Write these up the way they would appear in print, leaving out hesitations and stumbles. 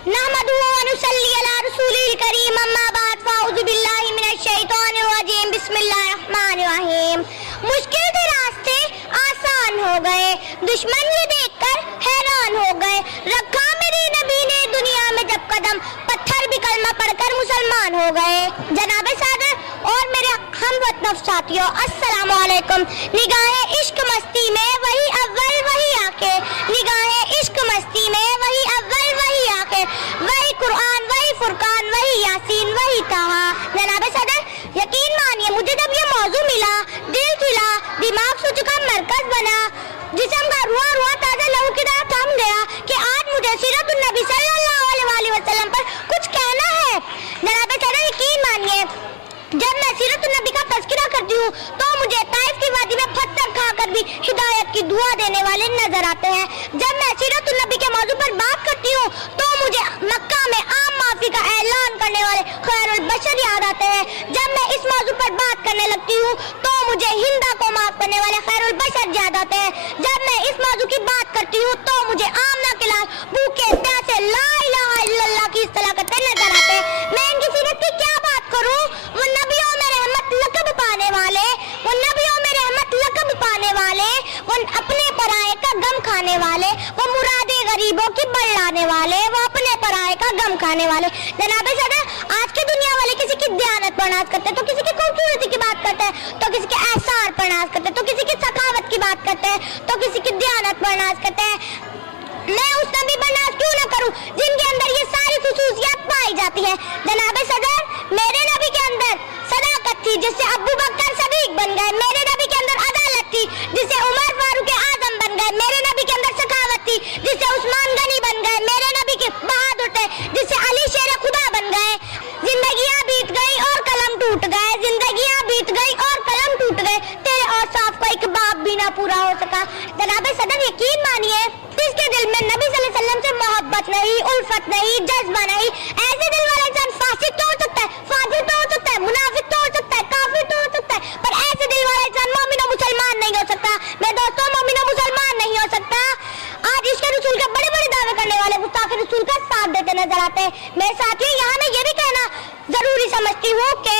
नहमदुहु व नुसल्ली अला रसूलिल करीम अम्मा बाद फ़अऊज़ु बिल्लाहि मिनश शैतानिर रजीम बिस्मिल्लाहिर रहमानिर रहीम। मुश्किल के रास्ते आसान हो गए, दुश्मन ये देखकर हैरान हो गए। रखा मेरे नबी ने दुनिया में जब कदम, पत्थर भी कलमा पढ़कर मुसलमान हो गए। जनाब सादर और मेरे हमवतन साथियों, अस्सलामु अलैकुम। निगाहे इश्क मस्ती में वही अव्वल वही आखिर, निगाहे इश्क मस्ती में वही अव्वल वही आखिर, वही कुरान वही फुरकान वही यासीन वही ताहा। जनाब सदर, यकीन मानिए मुझे जब ये मौजू मिला, दिल खिला, दिमाग सोच का मरकज बना, जिस्म का रुआ ताजा लहू की तरह थम गया कि आज मुझे सीरतुन नबी सल्लल्लाहु अलैहि वसल्लम पर कुछ कहना है। जनाब सदर, यकीन मानिए जब मैं सीरतुन नबी का तज़किरा करती हूँ तो मुझे ताइफ की वादी में पत्थर खाकर भी हिदायत की दुआ देने वाले नजर आते हैं। जब मैं सीरतुन नबी के मौजू पर बात करती हूँ तो मुझे मक्का में आम माफी का ऐलान करने वाले खैरुल बशर याद आते हैं। जब मैं इस मौजू पर बात करने लगती हूँ तो मुझे हिंदा को माफ करने वाले खैरुल बशर याद आते हैं। जब मैं इस मौजू की बात करती हूँ तो मुझे आमना के लाल भूखे प्यासे ला इलाहा इल्लल्लाह की इस्तलाह करते नजर आते हैं। मैं इनकी सीरत की क्या बात करूँ? वो नबियों में रहमत लक़ब पाने वाले, वो नबियों में रहमत लक़ब पाने वाले, वो अपने पराये का गम खाने वाले, वो मुरादे गरीबों की बढ़ाने वाले, वो अपने पराये का गम खाने वाले। जनाब सदर, आज की दुनिया वाले किसी की दयानत पर नाज करते हैं तो किसी की खूबसूरती की बात करते हैं, तो किसी के एहसार पर नाज करते हैं, तो किसी की सखावत की बात करते हैं, तो किसी की दयानत पर नाज करते हैं। मैं उस नबी पर नाज क्यों न करूं जिनके अंदर ये सारी खुसूसियात पाई जाती है। जनाब सदर, मेरे नबी के अंदर सदाकत थी जिससे अबू बकर सदीक बन गए। मेरे नबी के अंदर अदालत थी जिससे उमर फारूक आजम बन गए। मेरे नबी के अंदर सखावत थी जिससे उस्मान गनी बन गए। मेरे नबी के बहादुर थे जिससे अली शेर खुदा बन गए। जिंदगियां बीत गई और कलम टूट गए, जिंदगियां बीत गई और कलम टूट गए, तेरे और साफ का एक बाप भी ना पूरा हो सका। जनाब सदर, यकीन मानिए जिसके दिल में नबी सल्लल्लाहु अलैहि वसल्लम से मोहब्बत नहीं, उल्फत नहीं, जज्बा नहीं, ऐसे दिल वाला इंसान फासिक तो हो सकता है, फाजिल तो हो सकता है, मुनाफिक तो हो सकता है, काफिर तो हो सकता है, पर ऐसे दिल वाला इंसान मोमिन और मुसलमान नहीं हो सकता। मैं दोस्तों, मोमिन और मुसलमान नहीं हो सकता। आज इश्क़ रसूल के बड़े बड़े दावे करने वाले गुस्ताख़ रसूल का साथ देते नजर आते हैं। मेरे साथियों, यहाँ मैं ये भी कहना जरूरी समझती हूँ कि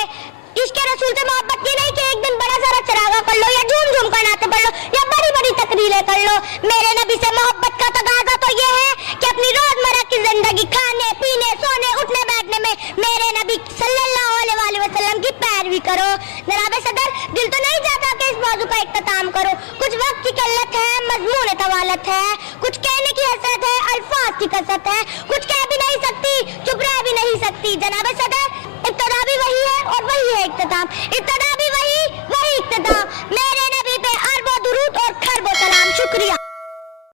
इश्क़ रसूल से मोहब्बत ये नहीं कि एक दिन बड़ा सारा चरागा कर लो या झूम झूम कर नाते पढ़ लो या बड़ी बड़ी तकरीरें कर लो। मेरे नबी से मोहब्बत का तकाज़ा तो ये है कि अपनी रोजमर्रा की जिंदगी खाने पीने सोने उठने बैठने में मेरे नबी सल्लल्लाहु अलैहि वसल्लम की पैरवी करो। जनाब सदर, दिल तो नहीं चाहता कि इस मौजू का इख्तिताम करो। कुछ वक्त की किल्लत है, मजमून तवालत है, कुछ कहने की हसरत है, अल्फाज की कसरत है, कुछ कह भी नहीं सकती, चुप रह भी नहीं सकती। जनाब सदर, इब्तिदा भी वही है और वही है इख्तिताम।